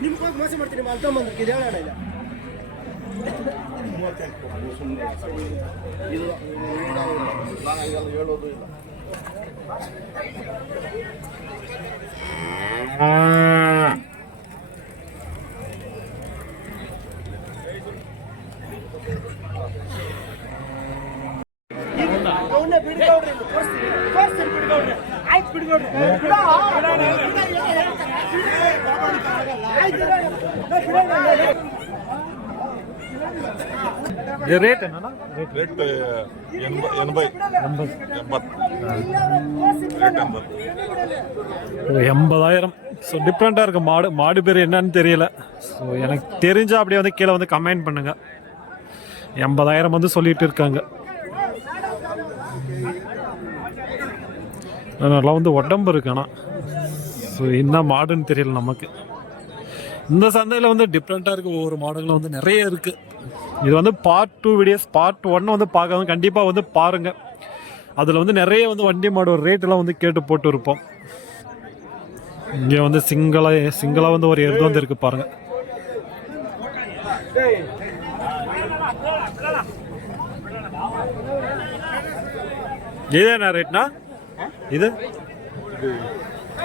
ನಿಮ್ಗೋಗಿ ಮಾಸಿ ಮಾಡ್ತೀನಿ ನಿಮ್ಮ ಅರ್ಧ ಬಂದ್ರೆ ಇದು ಹೇಳೋಣ ಇಲ್ಲ. ಇಲ್ಲ ಹೇಳೋದು ಇಲ್ಲ ರೇಟ್ ಏನಣ್ಣ ರೇಟ್ ಎನ್ಬ ಎನಭೈ ಎಂಬತ್ತು ರೇಟ್ ಎಂಬತ್ತು எண்பதாயிரம் ஸோ டிஃப்ரெண்ட்டாக இருக்கு மாடு மாடு பேர் என்னன்னு தெரியல ஸோ எனக்கு தெரிஞ்சா அப்படியே வந்து கீழே வந்து கமெண்ட் பண்ணுங்க எண்பதாயிரம் வந்து சொல்லிட்டு இருக்காங்க நல்லா வந்து உடம்பு இருக்கு ஆனால் ஸோ என்ன மாடுன்னு தெரியல நமக்கு. இந்த சந்தையில் வந்து டிஃப்ரெண்ட்டாக இருக்குது ஒவ்வொரு மாடுகளும் வந்து நிறைய இருக்குது இது வந்து part two videos part one வந்து பார்க்காம கண்டிப்பாக வந்து பாருங்கள் அதில் வந்து நிறைய வந்து வண்டி மாடோட ரேட்டெல்லாம் வந்து கேட்டு போட்டு இருப்போம். இங்கே வந்து சிங்கிளாக சிங்கிளாக வந்து ஒரு எருது வந்து இருக்குது பாருங்கள் இதே என்ன ரேட்னா ఇది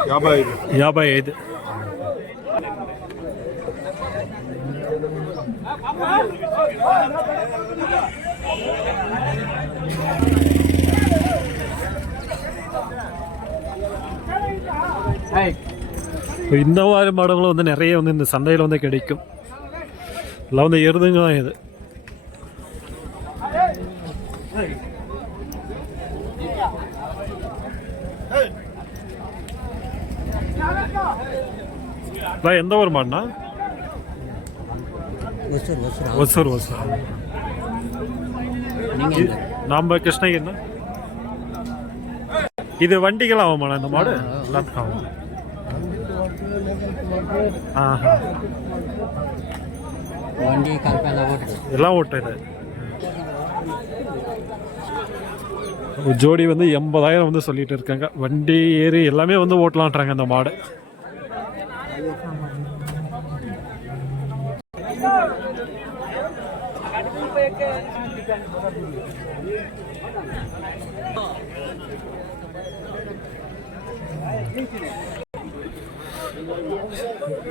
యాభై ఐదు యాభై ఐదు இப்போ இந்த மாதிரி மாடுகளும் வந்து நிறைய வந்து இந்த சந்தையில் வந்து கிடைக்கும் எல்லாம் வந்து எருதுங்க தான் இது அதான் எந்த ஒரு மாடுனா ஒசூர் ஒசூர். நாம கிருஷ்ணகிரிண்ணா இது வண்டிகள் ஆகுமாண்ணா இந்த மாடு? எல்லாத்துக்கும் ஆகும்? ஆஹா. வண்டி கல்பெல்லாம் ஓட்டு எல்லாம் ஒரு ஜோடி வந்து எண்பதாயிரம் வந்து சொல்லிட்டு இருக்காங்க. வண்டி ஏறி எல்லாமே வந்து ஓட்டலான்றாங்க இந்த மாடு.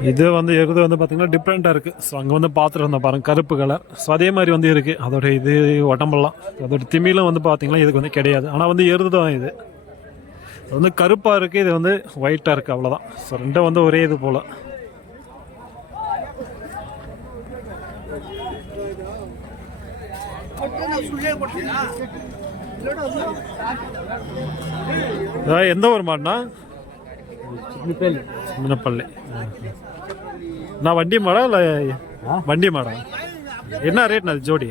இது வந்து எருது வந்து பார்த்தீங்கன்னா டிஃப்ரெண்ட்டாக இருக்குது ஸோ அங்கே வந்து பார்த்துட்டு வந்தோம் பாருங்க கருப்பு கலர் ஸோ அதே மாதிரி வந்து இருக்குது அதோட இது உடம்பெல்லாம். அதோட திமிலும் வந்து பார்த்திங்கன்னா இதுக்கு வந்து கிடையாது. ஆனால் வந்து எருது தான் இது. இது வந்து கருப்பாக இருக்குது இது வந்து ஒயிட்டாக இருக்குது அவ்வளோதான் ஸோ ரெண்டும் வந்து ஒரே இது போல். எந்த ஒரு மாடுனா சின்னப்பள்ளி நான் வண்டி மாடா இல்லை வண்டி மாடா என்ன రేట్ నాది జోడి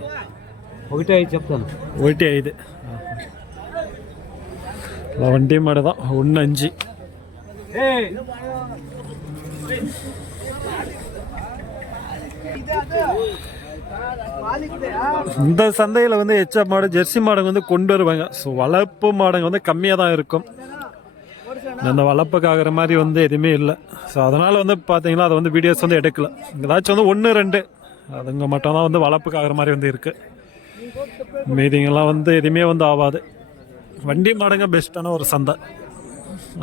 ఒకటి ఐదు చెప్తాను ఒకటి ఐదు ఇలా வண்டி மாடு தான் ஒன்று அஞ்சு இந்த சந்தையில் வந்து எச்சா மாடு ஜெர்சி மாடுங்க வந்து கொண்டு வருவாங்க. ஸோ வளர்ப்பு மாடுங்க வந்து கம்மியாக தான் இருக்கும். அந்த வளர்ப்புக்காகிற மாதிரி வந்து எதுவுமே இல்லை. ஸோ அதனால் வந்து பார்த்தீங்கன்னா அதை வந்து வீடியோஸ் வந்து எடுக்கல. ஏதாச்சும் வந்து ஒன்று ரெண்டு அதுங்க மட்டும்தான் வந்து வளர்ப்புக்காகிற மாதிரி வந்து இருக்குது மீதிங்கெல்லாம் வந்து எதுவுமே வந்து ஆகாது வண்டி மாடுங்க பெஸ்ட்டான ஒரு சந்தை.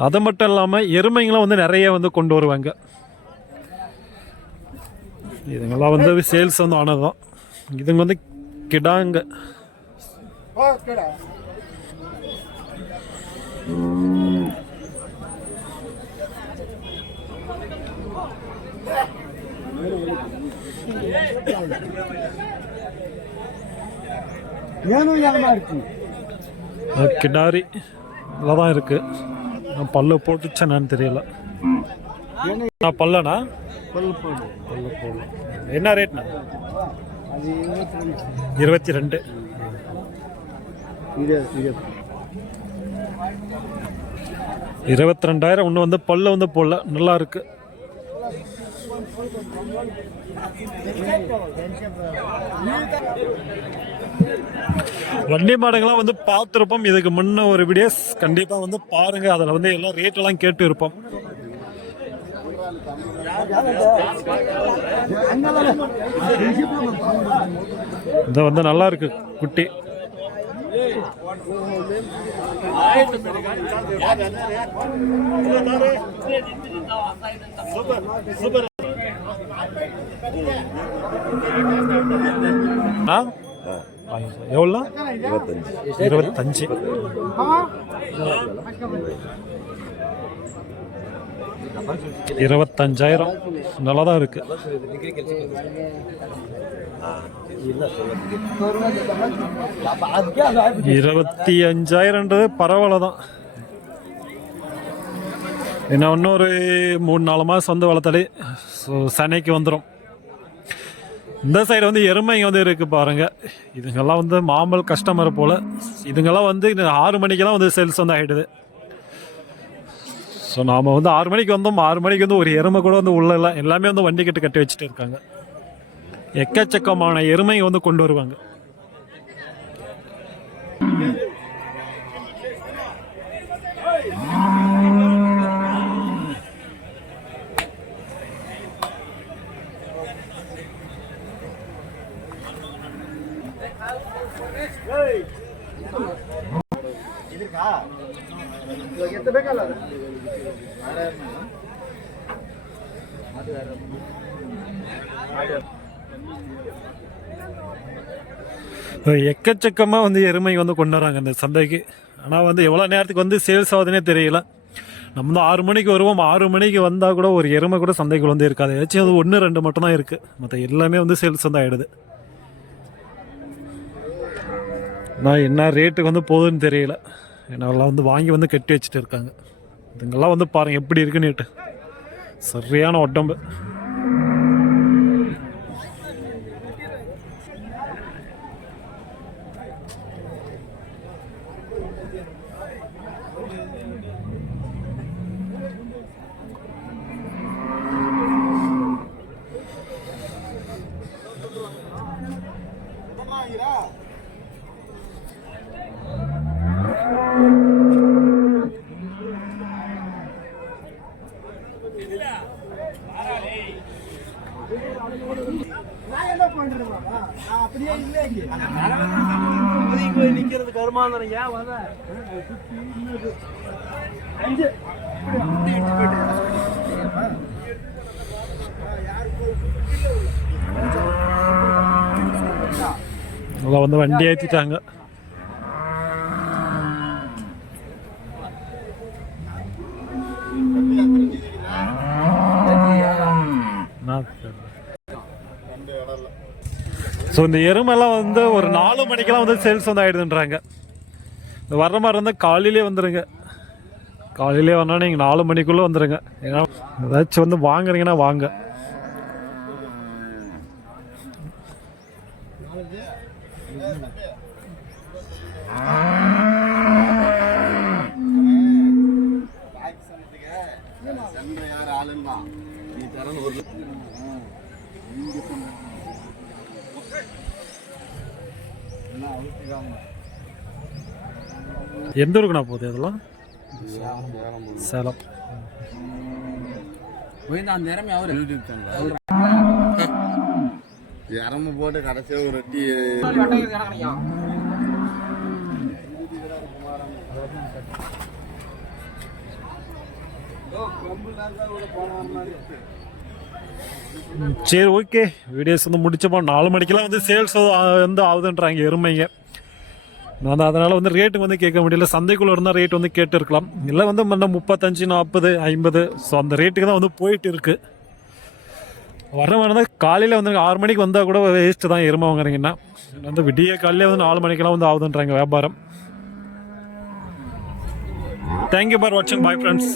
அது மட்டும் இல்லாமல் எருமைங்களும் வந்து நிறைய வந்து கொண்டு வருவாங்க. இதுங்கெல்லாம் வந்து சேல்ஸ் வந்து ஆனது தான் இதுங்க வந்து கிடாங்க. கிடாரி. தான் இருக்கு. பல்லு போட்டுச்சேன்னு தெரியல. பல்லனா? என்ன ரேட்னா இருபத்தி ரெண்டு. இருபத்தி ரெண்டு ரெண்டாயிரம் ஒன்று வந்து பல்ல வந்து போடல. நல்லா இருக்கு. வண்டி மாடுங்களாம் வந்து பார்த்துருப்போம். இதுக்கு முன்ன ஒரு வீடியோஸ் கண்டிப்பாக வந்து பாருங்கள் அதில் வந்து எல்லாம் ரேட்டெல்லாம் கேட்டு இருப்போம் இது வந்து நல்லா இருக்கு குட்டி. ஆ எவ்வளோ இருபத்தஞ்சு. இருபத்தஞ்சாயிரம். நல்லா தான் இருக்கு. இருபத்தி அஞ்சாயிரன்றது பரவாயில்ல தான் இன்னும் இன்னொரு மூணு நாலு மாதம் வந்து வளர்த்தாலே ஸோ சனைக்கு வந்துடும் இந்த சைடு வந்து எருமைங்க வந்து இருக்குது பாருங்க. இதுங்கெல்லாம் வந்து மாம்பல் கஸ்டமர் போல். இதுங்கெல்லாம் வந்து ஆறு மணிக்கெல்லாம் வந்து சேல்ஸ் வந்து ஆகிடுது ஸோ நாம் வந்து ஆறு மணிக்கு வந்தோம். ஆறு மணிக்கு வந்து ஒரு எருமை கூட வந்து உள்ள இல்லை. எல்லாமே வந்து வண்டி கட்டு கட்டி வச்சுட்டு இருக்காங்க. எக்கச்சக்கமான எருமை வந்து கொண்டு வருவாங்க. எக்கச்சக்கமாக வந்து எருமை வந்து கொண்டு வராங்க இந்த சந்தைக்கு. ஆனால் வந்து எவ்வளோ நேரத்துக்கு வந்து சேல்ஸ் ஆகுதுன்னே தெரியல. நம்ம வந்து ஆறு மணிக்கு வருவோம். ஆறு மணிக்கு வந்தால் கூட ஒரு எருமை கூட சந்தைக்குள்ள வந்து இருக்காது. ஏதாச்சும் அது ஒன்று ரெண்டு மட்டும் தான் இருக்குது மற்ற எல்லாமே வந்து சேல்ஸ் வந்து ஆகிடுது நான் என்ன ரேட்டுக்கு வந்து போகுதுன்னு தெரியல. என்னெல்லாம் வந்து வாங்கி வந்து கட்டி வச்சுட்டு இருக்காங்க. இதுங்கெல்லாம் வந்து பாருங்கள் எப்படி இருக்குன்னுட்டு சரியான உடம்பு. நிக்கிறது அஞ்சு. வந்து வண்டி ஏற்றிட்டாங்க ஸோ இந்த எருமெல்லாம் வந்து ஒரு நாலு மணிக்கெல்லாம் வந்து சேல்ஸ் வந்து ஆயிடுதுன்றாங்க. வர்ற மாதிரி இருந்தால் காலையிலே வந்துடுங்க காலையிலே வந்தா நீங்கள் நாலு மணிக்குள்ளே வந்துடுங்க ஏன்னா ஏதாச்சும் வந்து வாங்குறீங்கன்னா வாங்க. நீ ஒரு எந்த ஊருக்குண்ணா போகுது இதெல்லாம்? சேலம். அந்த நேரம் அவரு. யூடியூப் சேனல் இறம போட்டு கடைசியா ஒரு டீ சரி ஓகே வீடியோஸ் வந்து முடிச்சப்போ நாலு மணிக்கெல்லாம் வந்து சேல்ஸ் வந்து ஆகுதுன்றாங்க எருமைங்க. நான் அதனால் வந்து ரேட்டு வந்து கேட்க முடியல. சந்தைக்குள்ளே இருந்தால் ரேட் வந்து கேட்டு இருக்கலாம் இல்லை வந்து முன்ன முப்பத்தஞ்சு நாற்பது ஐம்பது. ஸோ அந்த ரேட்டுக்கு தான் வந்து போயிட்டு இருக்குது வர வரதான் காலையில் வந்து ஆறு மணிக்கு வந்தால் கூட வேஸ்ட்டு தான் எருமை வாங்குறீங்கன்னா வந்து விடிய காலையில் வந்து நாலு மணிக்கெல்லாம் வந்து ஆகுதுன்றாங்க வியாபாரம். தேங்க்யூ ஃபார் வாட்சிங் பாய் ஃப்ரெண்ட்ஸ்